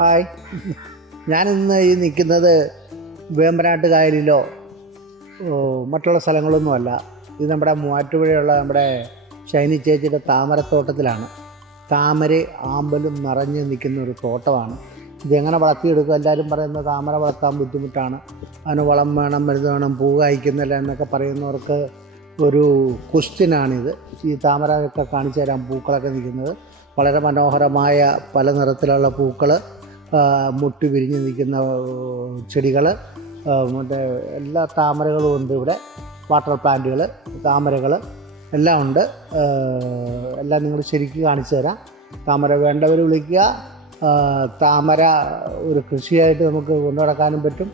Hi, ഞാനിന്ന് ഈ നിൽക്കുന്നത് വേമ്പനാട്ട് കായലിലോ മറ്റുള്ള സ്ഥലങ്ങളൊന്നുമല്ല. ഇത് നമ്മുടെ മൂവാറ്റുപുഴയുള്ള നമ്മുടെ ഷൈനി ചേച്ചിയുടെ താമരത്തോട്ടത്തിലാണ്. താമര ആമ്പലും നിറഞ്ഞ് നിൽക്കുന്ന ഒരു തോട്ടമാണ്. ഇതെങ്ങനെ വളർത്തിയെടുക്കും? എല്ലാവരും പറയുന്നത് താമര വളർത്താൻ ബുദ്ധിമുട്ടാണ്, അതിന് വളം വേണം, മരുന്ന് വേണം, പൂ കായ്ക്കുന്നില്ല എന്നൊക്കെ പറയുന്നവർക്ക് ഒരു ക്വസ്റ്റ്യനാണിത്. ഈ താമരയൊക്കെ കാണിച്ചു തരാം. പൂക്കളൊക്കെ നിൽക്കുന്നത് വളരെ മനോഹരമായ പല നിറത്തിലുള്ള പൂക്കൾ, മുട്ടി വിരിഞ്ഞ് നിൽക്കുന്ന ചെടികൾ, മറ്റേ എല്ലാ താമരകളും ഉണ്ട് ഇവിടെ. വാട്ടർ പ്ലാന്റുകൾ, താമരകൾ എല്ലാം ഉണ്ട്. എല്ലാം നിങ്ങൾ ശരിക്കും കാണിച്ചു തരാം. താമര വേണ്ടവർ വിളിക്കുക. താമര ഒരു കൃഷിയായിട്ട് നമുക്ക് കൊണ്ടു നടക്കാനും പറ്റും.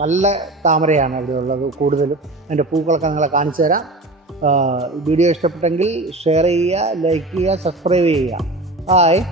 നല്ല താമരയാണ് അവിടെ ഉള്ളത് കൂടുതലും. അതിൻ്റെ പൂക്കളൊക്കെ നിങ്ങളെ കാണിച്ചു തരാം. വീഡിയോ ഇഷ്ടപ്പെട്ടെങ്കിൽ ഷെയർ ചെയ്യുക, ലൈക്ക് ചെയ്യുക, സബ്സ്ക്രൈബ് ചെയ്യുക. ഹായ്.